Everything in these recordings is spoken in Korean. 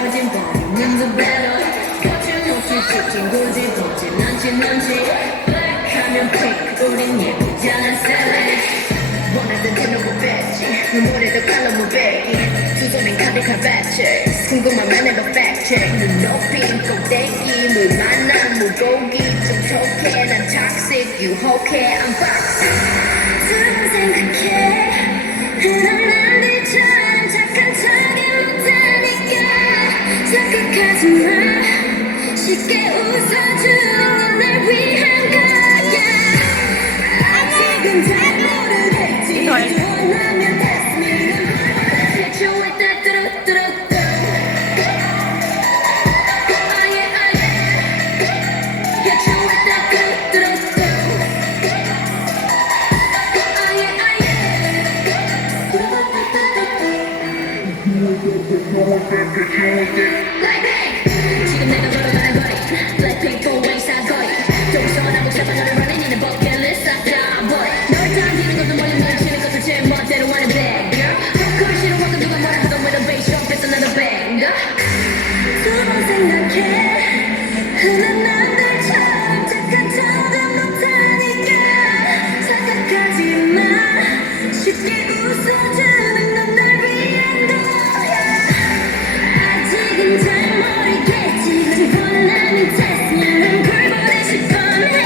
숨겨진 범인은 the better 거침없이 찍힌 고집없지 넘치 black하면 pink 우린 예쁘잖아 savage 원하던 대놓고 뺐지 눈물에도 칼로 무배기 두 손엔 가득한 batches 궁금하면 해봐 fact check 눈 높인 꼭대기 물 만난 물고기 좀 톡해 난 toxic 유혹해 I'm toxic 두번 생각해 흔한 남들처럼 착한 척이 못하니까 착각하지 마 쉽게 웃어주는 건 날 위한 거야 아직은 잘 모르겠지 원하면 that's me Hit you with that 뚜루뚜루뚜 Oh yeah oh yeah Hit you with that 뚜루뚜루뚜 Oh yeah oh yeah Like that 지금 내가 걸어가는 거리 Blackpink four way 사거리 동서나 복잡한 너를 running in the bucket list 싹 다 버려 널 당기는 것도 멀리 널치는 것도 제 멋대로 하는 bad girl popcorn 싫어하고 누가 뭐라 하던 with a bass drop it's another banger 두번 생각해 흔한 남들처럼 착한 척은 못하니까 착각하지 마 쉽게 웃어주는 건 날 위한 거야 아직은 잘 모르겠지 원하면 test me 난 굴보듯이 뻔해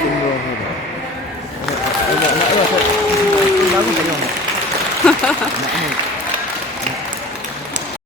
좀더 해봐. 나도 되냐?